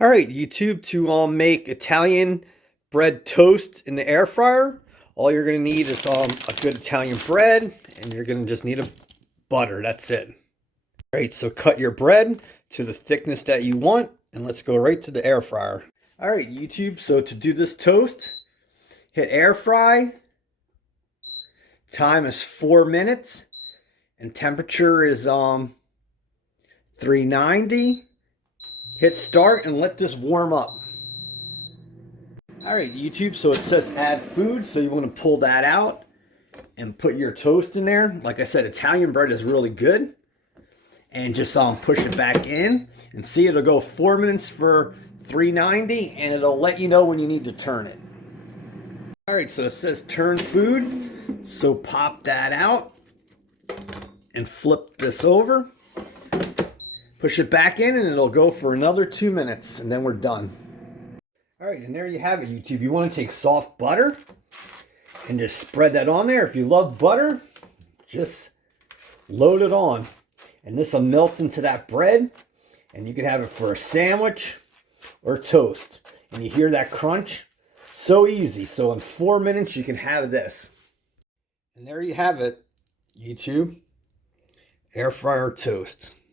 All right, YouTube, to make Italian bread toast in the air fryer, all you're going to need is a good Italian bread, and you're going to just need a butter. That's it. All right, so cut your bread to the thickness that you want, and let's go right to the air fryer. All right, YouTube, so to do this toast, hit air fry. Time is 4 minutes, and temperature is 390. Hit start and let this warm up. All right, YouTube, so it says add food, so you want to pull that out and put your toast in there. Like I said, Italian bread is really good. And just push it back in and see, it'll go 4 minutes for 390, and it'll let you know when you need to turn it. All right, so it says turn food, so pop that out and flip this over. Push it back in and it'll go for another 2 minutes, and then we're done. All right, and there you have it, YouTube. You want to take soft butter and just spread that on there. If you love butter, just load it on. And this will melt into that bread, and you can have it for a sandwich or toast. And you hear that crunch? So easy. So in 4 minutes, you can have this. And there you have it, YouTube. Air fryer toast.